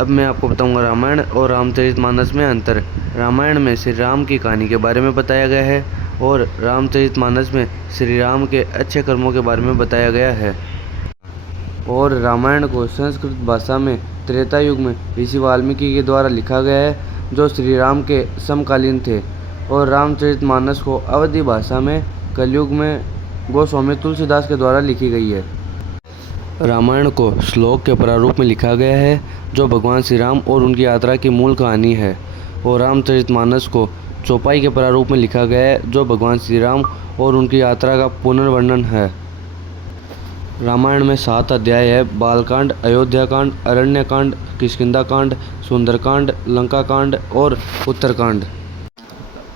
अब मैं आपको बताऊंगा रामायण और रामचरितमानस में अंतर। रामायण में श्री राम की कहानी के बारे में बताया गया है और रामचरितमानस में श्री राम के अच्छे कर्मों के बारे में बताया गया है। और रामायण को संस्कृत भाषा में त्रेता युग में ऋषि वाल्मीकि के द्वारा लिखा गया है, जो श्री राम के समकालीन थे। और रामचरितमानस को अवधी भाषा में कलयुग में गोस्वामी तुलसीदास के द्वारा लिखी गई है। रामायण को श्लोक के प्रारूप में लिखा गया है, जो भगवान श्री राम और उनकी यात्रा की मूल कहानी है। और रामचरितमानस को चौपाई के प्रारूप में लिखा गया है, जो भगवान श्री राम और उनकी यात्रा का पुनर्वर्णन है। रामायण में 7 अध्याय है: बालकांड, अयोध्याकांड, अरण्यकांड, किष्किंधाकांड, सुंदरकांड, लंकाकांड और उत्तरकांड।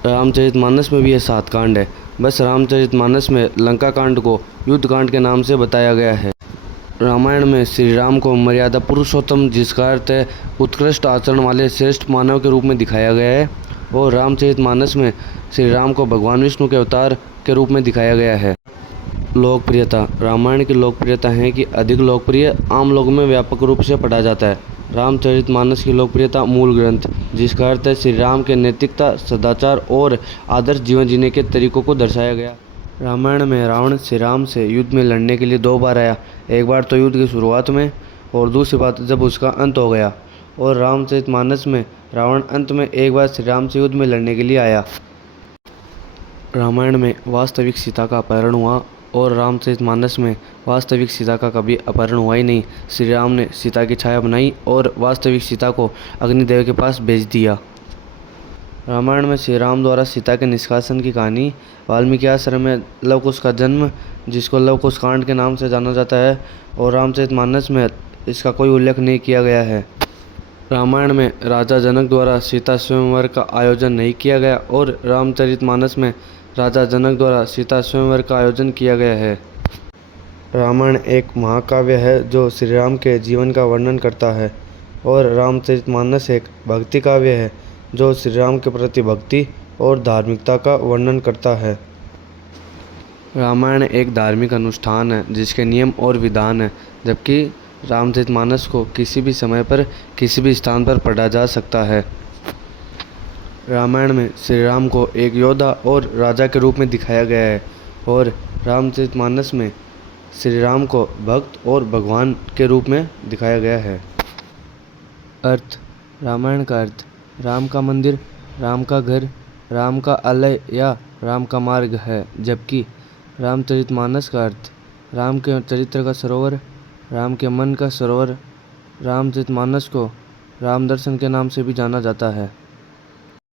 रामचरितमानस में भी ये 7 कांड है। बस रामचरितमानस में लंकाकांड को युद्धकांड के नाम से बताया गया है। रामायण में श्री राम को मर्यादा पुरुषोत्तम, जिसका अर्थ है उत्कृष्ट आचरण वाले श्रेष्ठ मानव के रूप में दिखाया गया है। और रामचरितमानस में श्री राम को भगवान विष्णु के अवतार के रूप में दिखाया गया है। लोकप्रियता। रामायण की लोकप्रियता है कि अधिक लोकप्रिय, आम लोगों में व्यापक रूप से पढ़ा जाता है। रामचरितमानस की लोकप्रियता। मूल ग्रंथ, जिसका अर्थ है श्री राम के नैतिकता, सदाचार और आदर्श जीवन जीने के तरीकों को दर्शाया गया। रामायण में रावण श्री राम से युद्ध में लड़ने के लिए 2 बार आया। एक बार तो युद्ध की शुरुआत में और दूसरी बात जब उसका अंत हो गया। और रामचरितमानस में रावण अंत में एक बार श्री राम से युद्ध में लड़ने के लिए आया। रामायण में वास्तविक सीता का अपहरण हुआ और रामचरितमानस में वास्तविक सीता का कभी अपहरण हुआ ही नहीं। श्री राम ने सीता की छाया बनाई और वास्तविक सीता को अग्निदेव के पास भेज दिया। रामायण में श्री राम द्वारा सीता के निष्कासन की कहानी। वाल्मीकि आश्रम में लवकुश का जन्म, जिसको लवकुश कांड के नाम से जाना जाता है। और रामचरितमानस में इसका कोई उल्लेख नहीं किया गया है। रामायण में राजा जनक द्वारा सीता स्वयंवर का आयोजन नहीं किया गया और रामचरितमानस में राजा जनक द्वारा सीता स्वयंवर का आयोजन किया गया है। रामायण एक महाकाव्य है जो श्री राम के जीवन का वर्णन करता है। और रामचरितमानस एक भक्ति काव्य है जो श्री राम के प्रति भक्ति और धार्मिकता का वर्णन करता है। रामायण एक धार्मिक अनुष्ठान है जिसके नियम और विधान है, जबकि रामचरितमानस को किसी भी समय पर किसी भी स्थान पर पढ़ा जा सकता है। रामायण में श्री राम को एक योद्धा और राजा के रूप में दिखाया गया है और रामचरितमानस में श्री राम को भक्त और भगवान के रूप में दिखाया गया है। अर्थ। रामायण का अर्थ राम का मंदिर, राम का घर, राम का आलय या राम का मार्ग है, जबकि रामचरितमानस का अर्थ राम के चरित्र का सरोवर, राम के मन का सरोवर। रामचरितमानस को राम दर्शन के नाम से भी जाना जाता है।